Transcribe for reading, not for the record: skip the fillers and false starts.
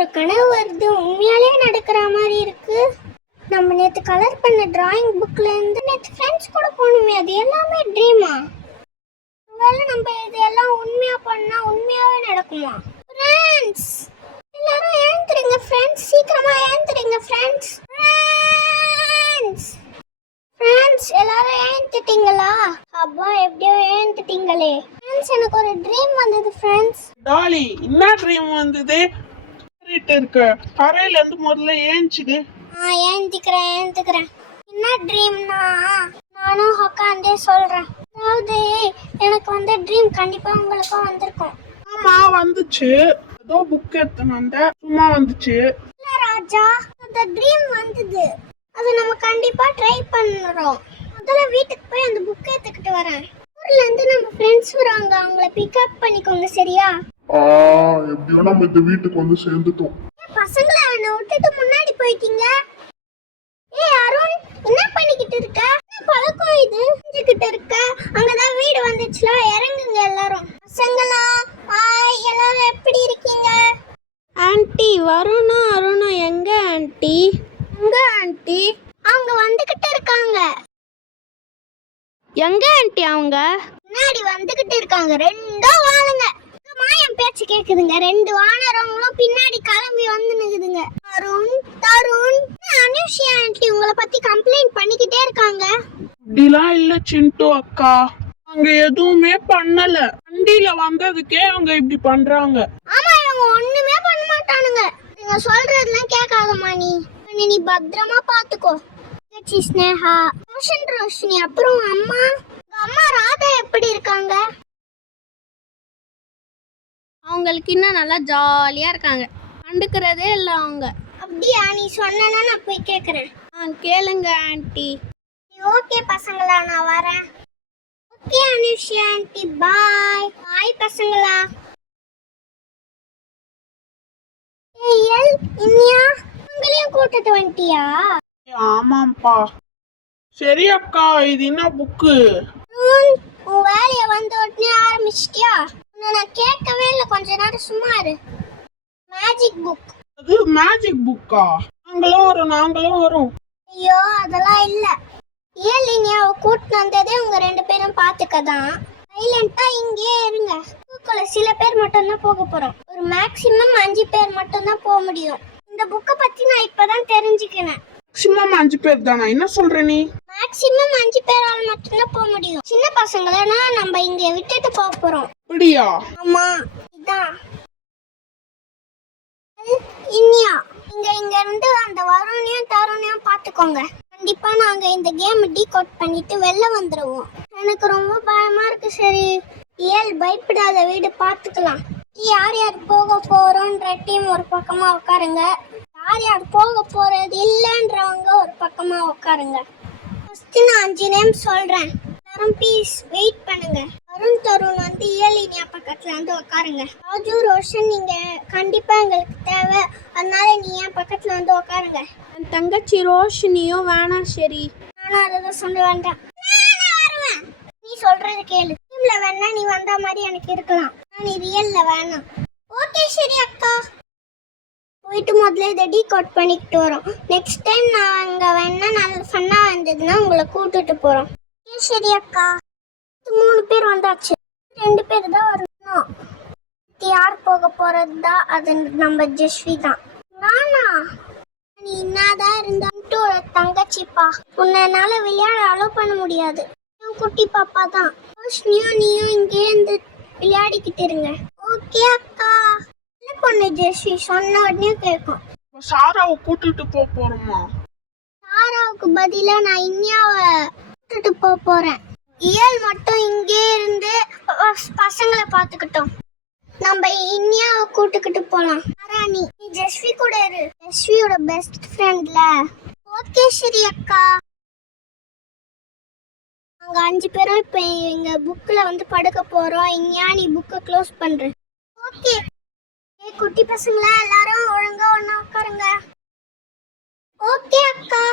ஒரு கனவு வருது, உண்மையாலே நடக்கிற மாதிரி இருக்கு. நம்ம நேத்து கலர் பண்ண டிராயிங் புக்ல இருந்து நேத்து ஃப்ரெண்ட்ஸ் கூட போகணுமே, அது எல்லாமே ட்ரீமா? ஒருவேளை நம்ம இதெல்லாம் உண்மையா பண்ணா உண்மையாவே நடக்குமா? ஃப்ரெண்ட்ஸ் எல்லாரும் ஏந்துறீங்க, ஃப்ரெண்ட்ஸ் சீக்கிரமா ஏந்துறீங்க ஃப்ரெண்ட்ஸ். ஃப்ரெண்ட்ஸ் எல்லாரும் ஏந்துட்டீங்களா? அப்பா எப்படியோ ஏந்துட்டீங்களே. ஃப்ரெண்ட்ஸ் எனக்கு ஒரு ட்ரீம் வந்தது ஃப்ரெண்ட்ஸ். டாலி, என்ன ட்ரீம் வந்தது? இருக்க அறையில இருந்து முதல்ல ஏஞ்சிடு. ஏந்துக்கிறேன். என்ன ட்ரீம்னா நானும் உட்காந்தே சொல்றேன். அதாவது எனக்கு வந்து ட்ரீம் கண்டிப்பா உங்களுக்கும் வந்திருக்கும். ஆமா வந்துச்சு, ஏதோ புக் எடுத்துன்னு வந்த சும்மா வந்துச்சு. இல்ல ராஜா, அந்த ட்ரீம் வந்தது, அது நம்ம கண்டிப்பா ட்ரை பண்றோம். முதல்ல வீட்டுக்கு போய் அந்த புக் எடுத்துக்கிட்டு வரேன். ஊர்ல இருந்து நம்ம ஃப்ரெண்ட்ஸ் வராங்க, அவங்கள பிக்கப் பண்ணிக்கோங்க சரியா? எப்படியோ நம்ம இந்த வீட்டுக்கு வந்து சேர்ந்துட்டோம். பசங்களை என்ன விட்டுட்டு முன்னாடி போயிட்டீங்க. அருண் என்ன பண்ணிக்கிட்டு இருக்க? பழக்கம் இது செஞ்சுக்கிட்டு இருக்க. அங்கதான் வீடு வந்துச்சுல, இறங்குங்க எல்லாரும். பசங்களா எல்லாரும் எப்படி இருக்கீங்க? ஆன்ட்டி வருணும் அருணும் எங்க ஆன்ட்டி? அவங்க வந்துகிட்டு இருக்காங்க. எங்க ஆன்ட்டி அவங்க? முன்னாடி வந்துகிட்டு இருக்காங்க, ரெண்டும் வாழுங்க. மாயம் பேச்சு கேக்குதுங்க, ரெண்டு வானரங்களும் பின்னாடி கிளம்பி வந்து நிக்குதுங்க. அருண் தருண் அனுஷி ஆன்ட்டி உங்களை பத்தி கம்ப்ளைண்ட் பண்ணிக்கிட்டே இருக்காங்க. இப்படிலாம் இல்ல சிண்டு அக்கா, அவங்க எதுவுமே பண்ணல. வண்டியில வந்ததுக்கே அவங்க இப்படி பண்றாங்க. ஆமா, இவங்க ஒண்ணுமே பண்ண மாட்டானுங்க. நீங்க சொல்றதெல்லாம் கேட்காதம்மா. நீ பத்திரமா பாத்துக்கோ. ஸ்னேகா, ரோஷினி, அப்புறம் அம்மா ராதா எப்படி இருக்காங்க? அவங்களுக்கு இன்னும் நல்லா ஜாலியா இருக்காங்க, கண்டுக்கிறதே இல்லை அவங்க. அப்படியா? நீ சொன்னா நான் போய் கேக்குறேன். கேளுங்க ஆன்ட்டி. ஓகே பசங்களா, நான் வரேன். ஓகே அனுஷி ஆன்ட்டி, பாய் பசங்களா. ஏய் இனியா, உங்களையும் கூட்டிட்டு வந்துட்டியா? ஆமாப்பா. சரி அக்கா, இது என்ன புக்கு? உன் வேலைய வந்த உடனே ஆரம்பிச்சிட்டியா? நான் கேட்கவே இல்லை, கொஞ்ச நேரம் சும்மா இரு. Magic book. அது மேஜிக் புக்கா? நாங்களும் வரோம். ஐயோ அதெல்லாம் இல்ல. இனியாவை கூட்டிட்டு வந்ததே உங்க ரெண்டு பேரும் பாத்துக்கதான். சைலண்டா இங்கே இருங்க. சில பேர் மட்டும் தான் போக போறோம். ஒரு மேக்ஸிமம் 5 பேர் மட்டும் தான் போக முடியும். இந்த புக்கை பத்தி நான் இப்பதான் தெரிஞ்சுக்கிறேன். மேக்ஸிமம் 5 பேர் தானா? என்ன சொல்ற நீ? மேக்ஸிமம் 5 பேரால் மட்டும்தான் போக முடியும். சின்ன பசங்களனா நம்ம இங்க விட்டுட்டு போக போறோம். அப்படியா? ஆமா, இதான் இனியா. இங்க இருந்து அந்த வருணையும் தருணையும் பாத்துக்கோங்க. கண்டிப்பா நாங்க இந்த கேம் டீகோட் பண்ணிட்டு வெளில வந்துருவோம். எனக்கு ரொம்ப பயமா இருக்கு. சரி பயப்படாத, வீடு பாத்துக்கலாம். யார் யார் போக போறோன்ற டீம் ஒரு பக்கமா உட்காருங்க. யார் போக போறது இல்லன்றவங்க ஒரு பக்கமா உட்காருங்க. ஃபர்ஸ்ட் நான் 5 நேம் சொல்றேன், எல்லாரும் ப்ளீஸ் வெயிட் பண்ணுங்க. அருண் தருண் வந்து இனியா பக்கத்துல வந்து உட்காருங்க. ராஜு ரோஷன் நீங்க கண்டிப்பா எங்களுக்கு தேவை, அதனால நீ என் பக்கத்துல வந்து உட்காருங்க. என் தங்கச்சி ரோஷினியும் வேணாம். சரி, நானும் அதை சொல்ல வேண்டாம். வருவேன், நீ சொல்றது கேளு. டீம்ல வேணா நீ வந்த மாதிரி எனக்கு இருக்கலாம், நீ ரியல்ல வேணாம். ஓகே சரி அக்கா. போயிட்டு முதல்ல இதை டீகோட் பண்ணிக்கிட்டு வரோம். நெக்ஸ்ட் டைம் நான் அங்க வேணா நல்ல ஃபன்னா வந்ததுன்னா உங்களை கூட்டிட்டு போறோம். சரி அக்கா. 3 பேர் வந்தாச்சு, 2 பேர் தான் வரணும். யார் போக போறதா? அது நம்ம ஜெஸ்வி தான். நானா? நீ என்னதான் இருந்தா தங்கச்சிப்பா, உன்னால விளையாட அலோவ் பண்ண முடியாது. குட்டி பாப்பா தான். நீயும் இங்கே இருந்து விளையாடிக்கிட்டு இருங்க. ஓகே அக்கா. என்ன பொண்ணு ஜெஸ்வி சொன்ன உடனே கேட்கும். சாராவை கூட்டிட்டு போறோமா? சாராவுக்கு பதிலா நான் இனியாவை கூட்டிட்டு போறேன். மட்டும் இங்கே இருந்து பசங்களை பாத்துக்கிட்டோம். நம்ம இனியாவை கூட்டுக்கிட்டு போலாம். நீ ஜெஸ்வி கூட இரு, ஜெஸ்வியோட பெஸ்ட் ஃப்ரெண்ட்ல. ஓகே சரி அக்கா. நாங்க 5 பேரும் இப்ப எங்க புக்ல வந்து படுக்க போறோம். இனியா நீ புக்கை க்ளோஸ் பண்ற. ஓகே. குட்டி பசங்களா எல்லாரும் ஒழுங்கா ஒண்ணா உட்காருங்க. ஓகே அக்கா.